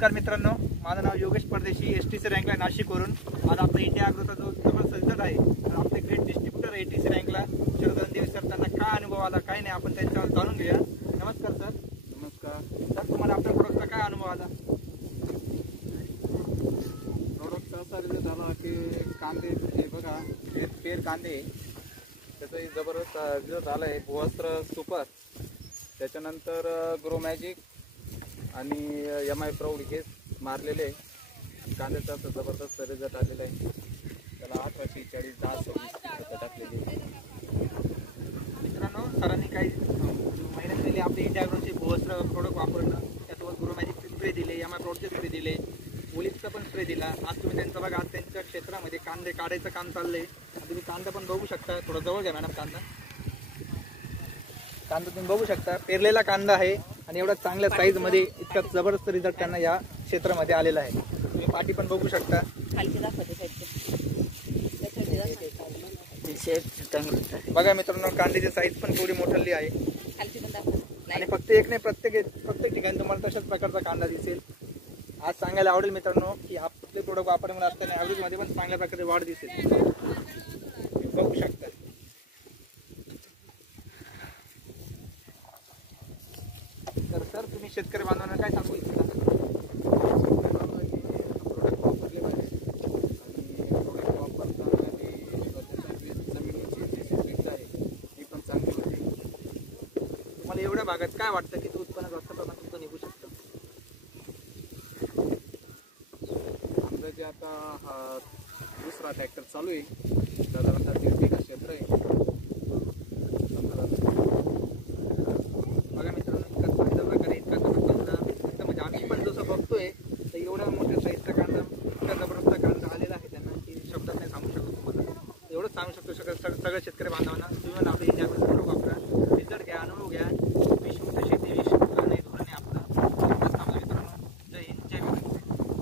नमस्कार मित्रांनो, माझं नाव योगेश परदेशी, एसटीसी रँकला नाशिकवरून. आज आपला इंडिया ॲग्रोचा जो जबरदस्त रिझल्ट आहे, तर आपले ग्रेट डिस्ट्रीब्युटर एटीसी रँकला शरद रणदिवे सर, त्यांना काय अनुभव आला काय नाही आपण त्यांच्यावर जाणून घेऊया. नमस्कार सर. नमस्कार सर, तुम्हाला आपल्या प्रोडक्टचा काय अनुभव आला? प्रोडक्टचा असा रिझल्ट झाला की कांदे हे बघा, पेर कांदे त्याचाही जबरदस्त रिझल्ट आला आहे. वस्त्र सुपर, त्याच्यानंतर ग्रो मॅजिक आणि MI प्राऊड हे मारलेले कांद्याचा असं जबरदस्त रिझल्ट आलेला आहे. त्याला 1840 10 टाकलेले. मित्रांनो, सरांनी काही महिन्यात दिले आपले इंडिया ॲग्रोचे भूवस्त्र प्रोडक्ट वापरणं, त्यासोबत ग्रो मॅजिकचे स्प्रे दिले, MI प्राऊडचे स्प्रे दिले, ओलिसचा पण स्प्रे दिला. आज तुम्ही त्यांचं बघा, आज त्यांच्या क्षेत्रामध्ये कांदे काढायचं काम चाललंय. तुम्ही कांदा पण बघू शकता, थोडं जवळ घ्या मॅडम. कांदा तुम्ही बघू शकता, पेरलेला कांदा आहे आणि एवढा चांगल्या साईजमध्ये इतका जबरदस्त रिझल्ट त्यांना या क्षेत्रामध्ये आलेला आहे. तुम्ही पाठी पण बघू शकता. बघा मित्रांनो, कांद्याची साईज पण थोडी मोठी आहे आणि फक्त एक नाही, प्रत्येक ठिकाणी तुम्हाला तशाच प्रकारचा कांदा दिसेल. आज सांगायला आवडेल मित्रांनो की आपले प्रोडक्ट वापरण्यामुळे असताना ॲव्हरेजमध्ये पण चांगल्या प्रकारे वाढ दिसेल. बघू शकता. तर सर, तुम्ही शेतकरी बांधवांना काय सांगू इच्छिता? प्रोडक्ट वापरले पाहिजे आणि प्रोडक्ट वापरताना जमिनीची जी सुपीकता आहे ती पण चांगली होती. तुम्हाला एवढ्या भागात काय वाटतं की उत्पन्न जास्त प्रमाणात तुमचं निघू शकतं? आमचं जे आता हा दुसरा ट्रॅक्टर चालू आहे, साधारणतः 1.5 बिघा क्षेत्र आहे. बघा मित्रांनो, इतका चांगल्या प्रकारे इतका कांदा एकदम म्हणजे आम्ही पण जसं बघतोय तर एवढ्या मोठ्या साईजचा कांदा, इतका जबरदस्त कांदा आलेला आहे त्यांना की शब्दात नाही सांगू शकतो तुम्हाला. एवढंच सांगू शकतो सगळ्या शेतकरी बांधवांना, तुम्ही आपल्या इंडिया